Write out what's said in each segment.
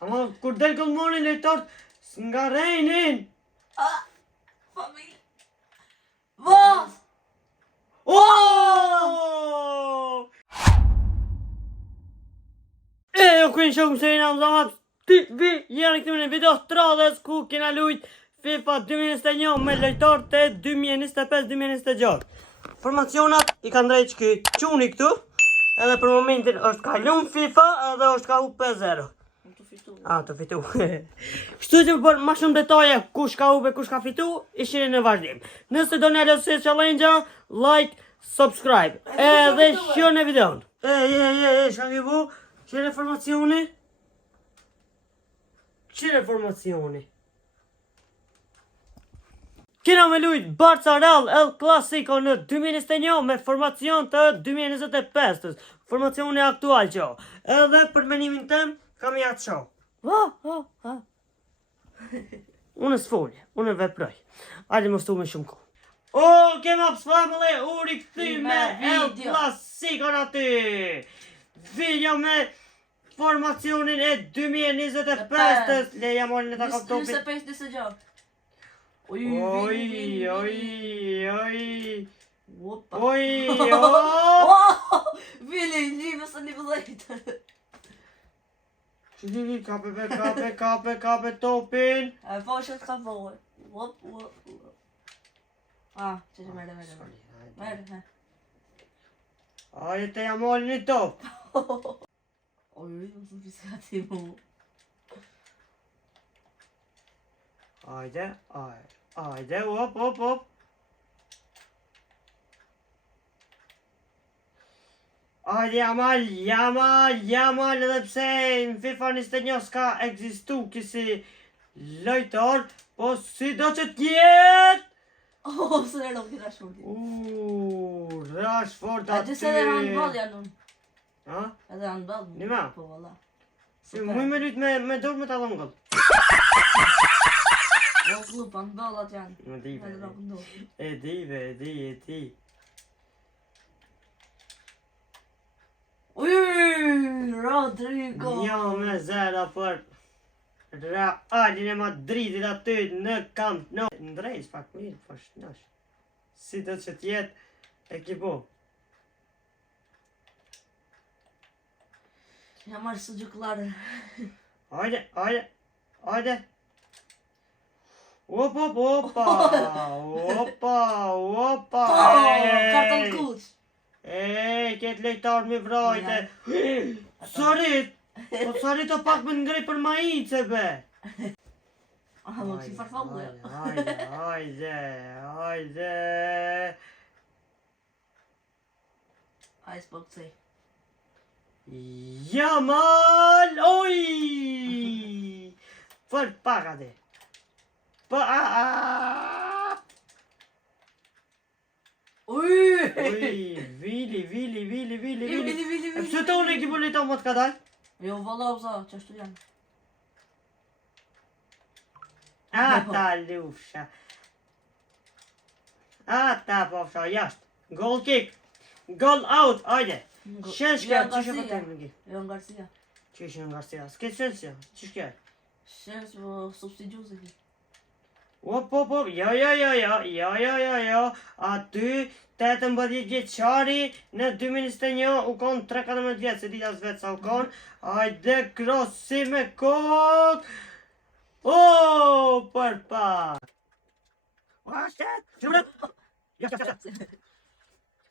Ama kur del gëllmoni lejtort, nga rejnin. Familje. Vad? Oh! Jo ku shumë se jena më zamap vi jeni këtu në video të radhës ku kena lujt FIFA 2021 me lojtarët të 2025-2026. Formacionat i kanë drejt që quni këtu, edhe për momentin është kalun FIFA edhe është ka u 5-0. Të fitu. Kështu që për ma shumë detaje kush ka ube, kush ka fitu, ishini në vazhdim. Nëse do një lësi challenge, like, subscribe. Edhe shio në videon. Shka bu? Qire formacioni? Qire formacioni? Kena me lujt Barca Real El Clasico në 2021 me formacion të 2025. Formacioni aktual që. Edhe për menimin tem, kam ja të shoh. Unë s'folje, unë veproj. Ajde më stu me shumë kohë. Kema family, uri këthy me El Clasico në ty. Video me formacionin e 2025. Leja molin e ta kam topit. 25-26. Oj. Vili, livet së një vëllajtë. Kape topin. E po që të ka vojë. Që merë. Merë. Ajde te jam molin i top. Oj, më së piskati mu. Ajde, hop. Ajde, jamal, edhe pse në FIFA 21 s'ka egzistu kësi lojtar, po si do që t'jet? Se në rëmë këtë Rashfordi. Rashford A aty. gjithë edhe handball janë unë. Ha? Edhe handball. Nima? Po, valla. Si muj me lyt me dorë me talon gëll. O klub, handballat janë. Më di. E di. Rodrigo. 1-0 për Realin e Madridit aty në Camp Nou. Ndrejsh pak mirë, po shnash. Si do që t'jet ekipo. Ja marrë së gjuklarë. Ajde. Opa. Karton kuq. Ketë lejtar mi vrajte. Sarit o pak më ngrej për majice be. Më kësi farfallu ja. Ajde. Ajde s'po këcej. Jamal, oj! Fër pak ade. Vili. E pëse të unë ekipu lejta më të ka dalë? Jo, valla uza, që ashtu janë. Ata lufsha. Ata pofsha, jashtë. Goal kick. Goal out, ajde. Sheshka, që shë për temë nëgi? Jo, nga Garcia. Që ishë në Garcia? S'ke Sheshka, që shkja? Shesh për subsidiuse ki. Jo. Aty, 18 vjeçari në 2021 u konë 3-14 vjetë, se dita s'vetë sa u konë. Ajde, krosi me kokë. Për pak. Shtet, që vërët? Jashtë.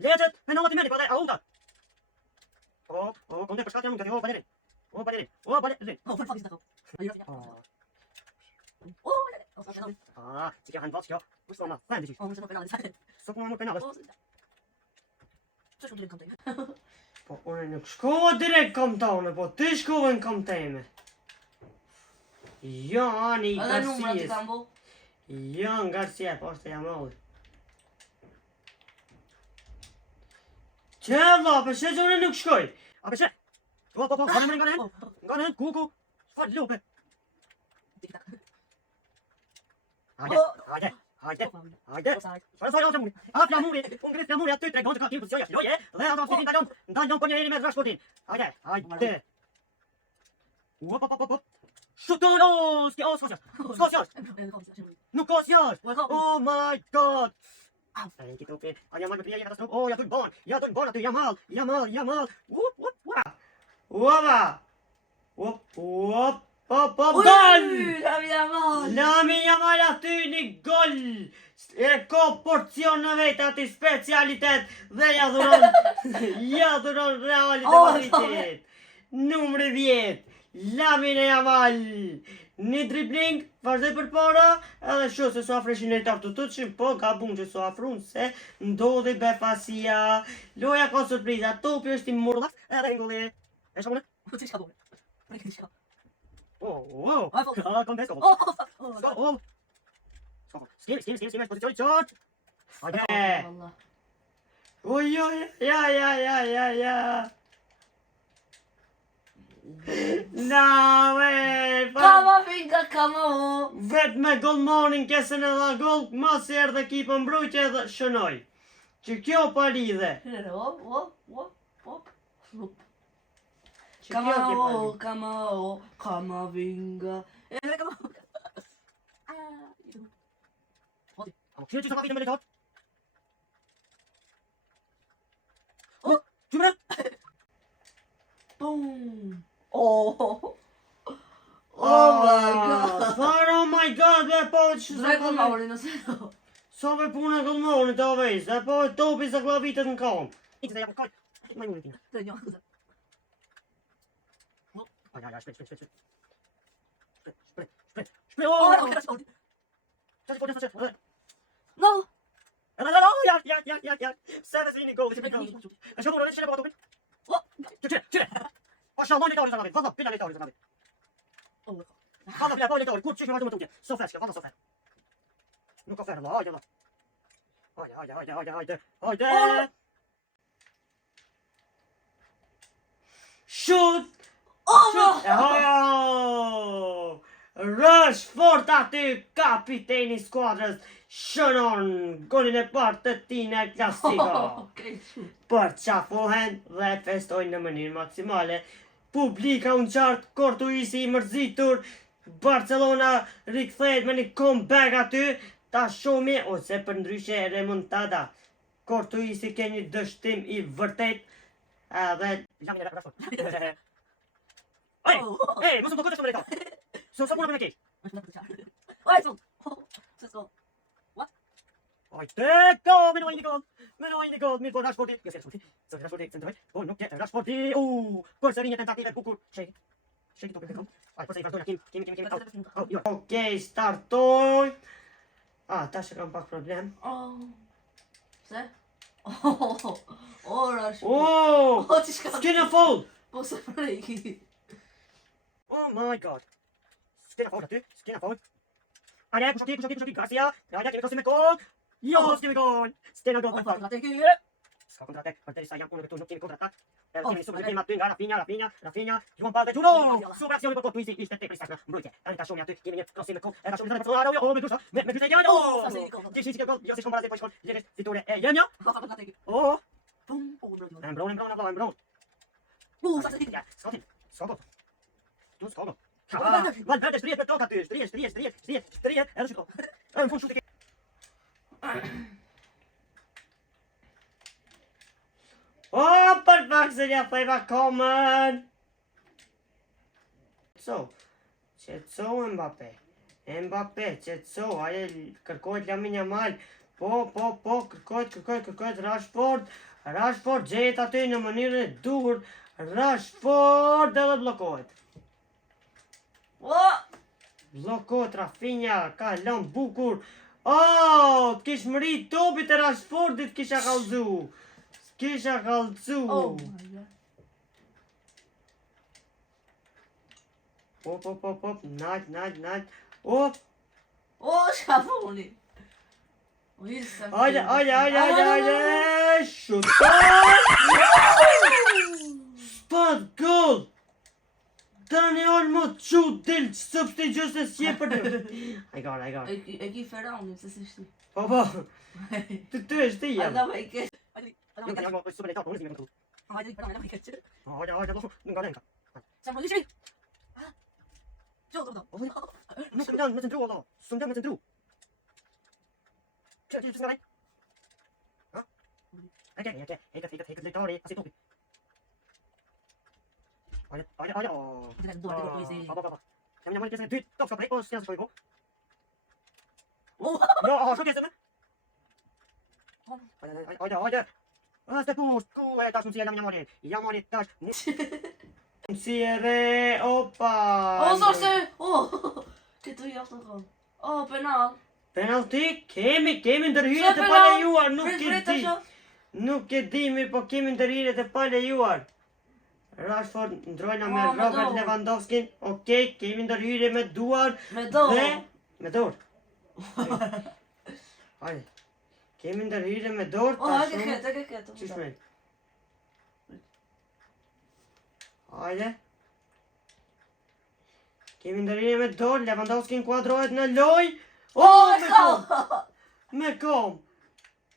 Leqet, me në meni, pa dhe, a unë datë. Konde për shkatë jam në këtë, balerin. Balerin. Për fakis të to. Si kjo handball, si kjo. Pusë më thënë dhe qishë. Më se në penalë, sajtë. Sot më penalë. Që shkëm të rinë kam të ime? Po, unë nuk shkova direkt kam tone, po ty shkova në kam teme. Janë i Edhe numrat i Garcias. kam bo. Janë Garcia, po është e Jamalli. Që vla, përshe që unë nuk shkoj. A përshe? Po, nga në kuku. Fal lupe. Hajde. Çfarë thonë ata muri? Muri. Unë grif muri aty tregon se ka tim pozicion jashtë. Loje. Dhe ata fitin dalon për njëri me Rashfordin. Hajde. Hop. Shuton! S'ka sjash! Nuk ka sjash! Oh my god! Ai, que tope. Ai, jam marrë me prija katastrofë. Oh, ja dojnë ban aty, jam hall. Hop. Gol! Lami Yamal aty një gol! E ka porcion në vetë ati specialitet dhe ja dhuron Realit e Madridit. Numri 10, Lamine Yamal. Një dribling, vazhdoj për para, edhe shu se su afreshin e tartë të që po gabun që su afrun se ndodhi befasia. Loja ka surpriza, topi është i murlak, edhe ngulli. E shkone? Oh, kontesto. Skimi, pozicioni qartë. Hajde. Oj, ja. Kamavinga. Vet me golmonin kesën edhe gol, mas e erdhe ekipa mbrojtje dhe shënoj. Që kjo pa lidhe. Kamavinga. Që sa ka vitë me lekat? Qymre? Boom. Oh my god. Oh my god, be po që Zre golmonin ose no. sa be puna golmonit të vejs, dhe po topi sa klavitet në kam. Ikë dhe ja po kaj. Ma i mundi tina. Aj, shprej. Shprej, No. Ja. Seves vini gol. E shumë rënë që në topin. Qire. O shalmon letori zanavi. Valla, pila letori zanavi. Valla, pila letori. Kur qishme vazhdo më të utje. Sofer, valla sofer. Nuk ka ferë, hajde. Shoot! Rashford aty, kapiteni skuadrës, shënon golin e parë të tij në Klasiko. Përqafohen dhe festojnë në mënyrë maksimale. Publika unë qartë, Kortuisi i mërzitur, Barcelona rikthehet me një comeback aty, ta shomi ose për ndryshe remontada. Kortuisi ke një dështim i vërtet, edhe Lamine Rashford. Mos më bëkosh këtë drejtë. Sa puna për me keq. Menoj një gol, mirë po Rashfordi. Rashfordi, po nuk ke Rashfordi. Përsëri një tentativë e bukur. Sheki topin tek. Ai po se i vazhdon Kim. Okej, startoj. Tash kam pak problem. Se? Rashford. S'kena foul. Po se preki. Oh my god. S'kena foul aty, Ajde, kushti, Garcia. Ajde, kemi kosim me gol. Jo, s'kemi gol. S'kena gol për fakt. S'ka kontratek, për terisa jam unë këtu, nuk kemi kontratak. Kemi super kemi aty nga Rafinha. Juan Palde, Gjuro. Super aksioni për Kortuisi, ishte tek prisakna. Mbrojtje. Tani ta shohim aty, kemi një kosim me gol. Edhe shohim tani personale. Me dusha, me dytë janë. Dishi që gol, jo si shkombarazi po shkon. Levesh fitore e Jenja. Embron. Skoko. Valverde shtrihet për tokë aty, shtrihet, edhe shiko. Në fund shuti. Për pak se ja pleva komen. Qetso Mbappé, qetso, aje kërkojt Lamine Yamal. Po, kërkojt Rashford gjet aty në mënyrën e duhur. Rashford edhe blokojt. Blokot Rafinha, ka lëm bukur. Kish mëri topit e Rashfordit kisha kallzu. Pop, nalt. Shkafoni. Ajde, shut. Spad gol. Dani Olmo qut del sëpshte gjëse s'je për të. I got. E ki Ferraunin, se si shti. Po. Të është ti jam. Ada me i keq. Nuk ka një super lekat, unë zime këtu. Hajde, Ferraunin, ada me i keq. Hajde, nuk ka denka. Sa më lëshmi? Sudan me centru, Allah. Sudan me centru. Që nga rej? Ha? Heket drejtori, asi topi. Ajde. Direkt dorë të poezi. Pa. Jam një pjesën e dytë, top shkaprej, po s'ja shkoj po. Oh! Jo, shkoj pjesën me. Ajde. Asta post, ku e tash mësia jam mori tash. Mësia dhe, opa. Oh, zorse! Oh! Këtu jashtë të kom. Oh, penal. Penalti, kemi ndërhyrje të palejuar, nuk e di mirë, po kemi ndërhyrje të palejuar. Rashford ndrojna me Robert Lewandowski. Okej, kemi ndërhyrje me duar. Me dorë. Me dorë. Hajde. Kemi ndërhyrje me dorë. Oh, e ke. Qishme? Hajde. Kemi ndërhyrje me dorë. Lewandowski kuadrohet në loj. Oh, me kom.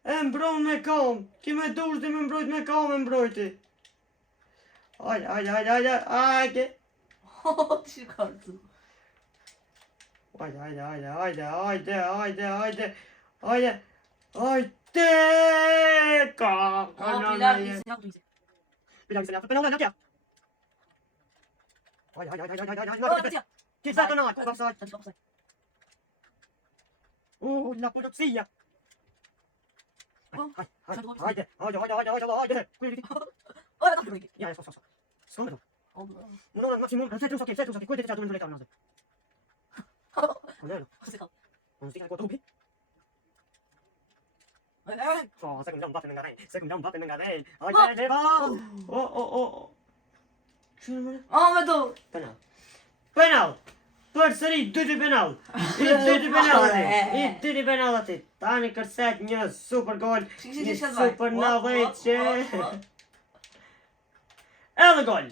E mbron me kom. Ki me durë dhe me mbrojt me kom e mbrojti. Hajde. Oh, që kartu. Hajde. Pilar Gisi. Pilar Gisi, penalti, natja. Hajde. Che stato no, offside. La polizia. Hajde. Ja, sto. Secondo. No, Massimo, aspetta un sacco, quello che c'ha dove le non si capisce tubi. Oh, second down button in the rain. Hajde, va. Oh. Oh, me dorë. Penal. Përsëri, dyti penal. I dyti penal aty. Tani kërset një super gol. Një super 90 që... Edhe gol.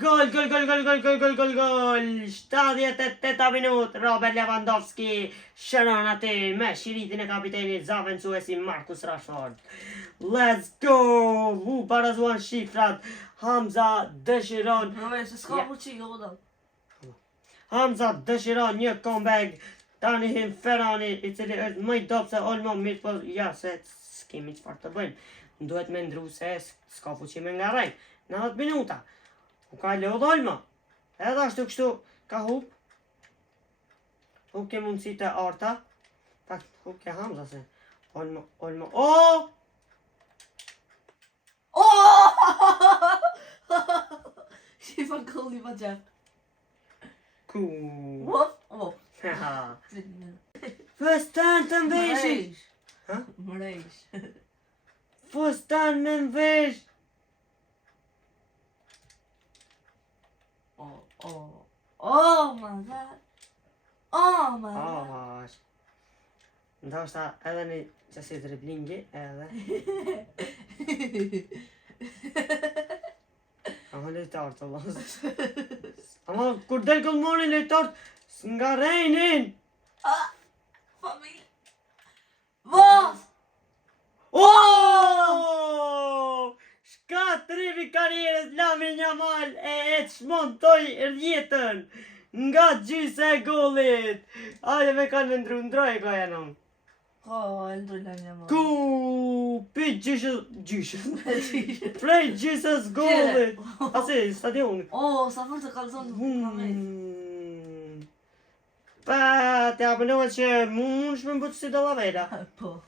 Gol. 78 minut. Robert Lewandowski shënon aty me shiritin e kapitenit zavencuesi Marcus Rashford. Let's go! Barazuan shifrat. Hamza dëshiron. Se s'ka për që jo da. Hamza dëshiron një comeback. Tani him Ferrani, i cili është më i dobët se Olmo, mirë po ja se s'kemi çfarë të bëjmë. Duhet me ndru se s'ka fuqime nga rrej. 90 minuta. U ka lodh Olmo. Edhe ashtu kështu ka hup. Hup ke mundësi të arta. Pak hup ke Hamza se. Olmo. Oh! Shifa golli pa gjep. Cool. Oh. Fëstan të mveshit. Mrejsh. Fëstan me mvesh. Oh my god. Ndoshta edhe një qësi driblingi edhe. Ama lejtartë të lozë. Ama kur del këllmoni lejtartë nga rejnin. Familj. Vos! Shkatrimi karierës Lamine Yamal e çmontoi rjetën nga gjysa e gollit. Ajde me kanë ndroj ka janon. E ndroj Lamine Yamal. Ku pi gjyshës. Prej gjysës gollit. Asi, stadionit. Sa fund të kalzon kamerë. Pa, te abënohet që mund shme mbëtë si Dallavera. Po,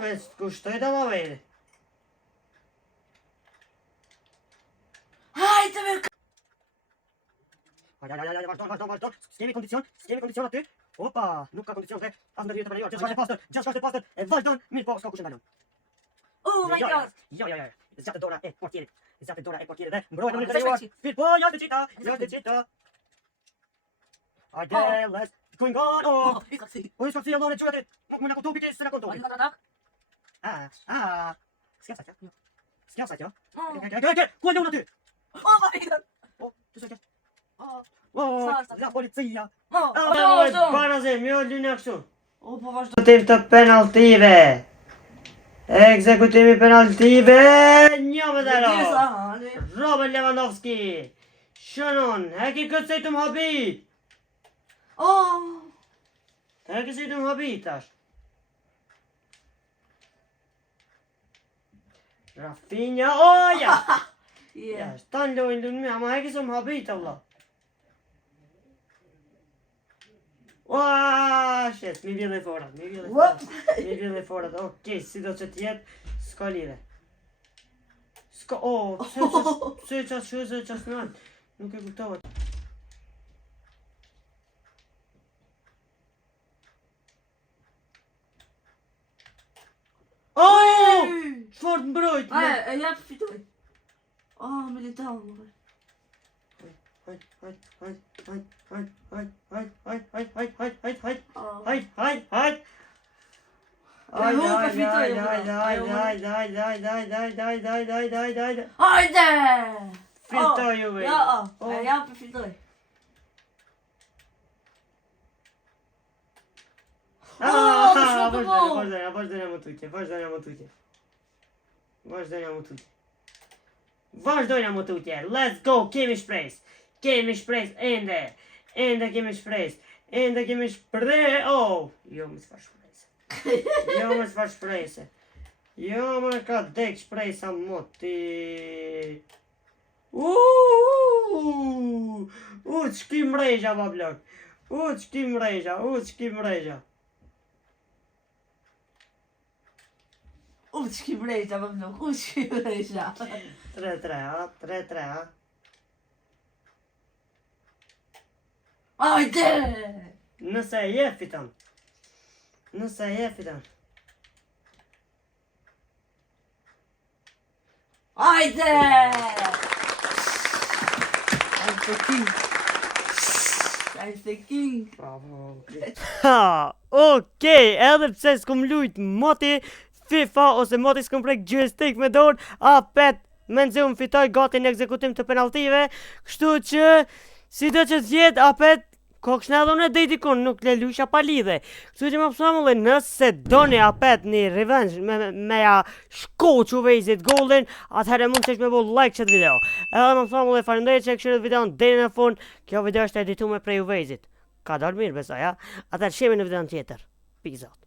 veç, kushtoj Dallavera. Hajde me Vazhdo. S'kemi kondicion aty. Opa, nuk ka kondicion dhe as ndërhyrje të palejuar. Gjatë shkashtë pastër, e vazhdon, mirë po, s'ka kush e ndalon. Oh my god. Jo. Zgjatë dora e portierit. Dhe mbrojnë në palejuar. Mirë po, jashtë qita. Hajde, let's going on. I ka si. Po i shkakti allon e gjuhet. Nuk më na kuptoj ti se na kuptoj. Hajde kontratak. S'ka sa kjo. Ku e lëun aty? Oh my god. Tu s'e ke. Sa. La polizia. Vazhdo. Para se më olën kështu. Po vazhdo. Ekzekutiv të penaltive. Ekzekutimi penaltive. 1-0. Robert Lewandowski. Shënon, heki këtë se të më habi. Oh! Të e kësi të më habit tash. Rafinha, ja! Ja, Yeah. shtan lojnë lënë me, ama e kësi më habit, Allah. Shet, mi vjen dhe forat, mi vjen dhe What? forat. Mi vjen dhe forat, okej, si do që t'jetë, s'ka lidhe. S'ka, pse qas shëse qas në alë, nuk e kuptohet. Fort mbrojt! E jap fitoj. Oh, Militao, më. Hajde! Fitoj juve. Ja, e jap fitoj. Vazhdojnë më tutje. Vazhdojnë më tutje. Let's go, kemi shpresë. Kemi shpresë, ende kemi shpresë. Ende kemi shpresë. Jo më s'fa shpresë. Jo më s'fa shpresë. Jo më ka dek shpresa moti. Ç'ki mrejgja ma blok. Ç'ki mrejgja. Uçki brejta, më blok. Uçki brejta. 3-3, ha? 3-3, ha? Hajde! Nëse e je fiton. Hajde! I'm the king. Bravo. Okej, edhe pse s'kom lujt moti FIFA ose moti s'kom prek joystick me dorë, apet me nëzë unë fitoj gati në ekzekutim të penaltive, kështu që si do që t'jet apet koksh në edhe unë e dejtikon, nuk le lusha pa lidhe. Kështu që më pësamulle, nëse doni apet një revenge me ja shko që vejzit golin, atëherë mund të me bo like qëtë video. Edhe më pësamulle, falenderoj që e këshirët videon deri në fund, kjo video është edituar prej u vejzit. Ka dalë mirë besoj, ja? Atëherë shemi në videon tjetër. Peace out.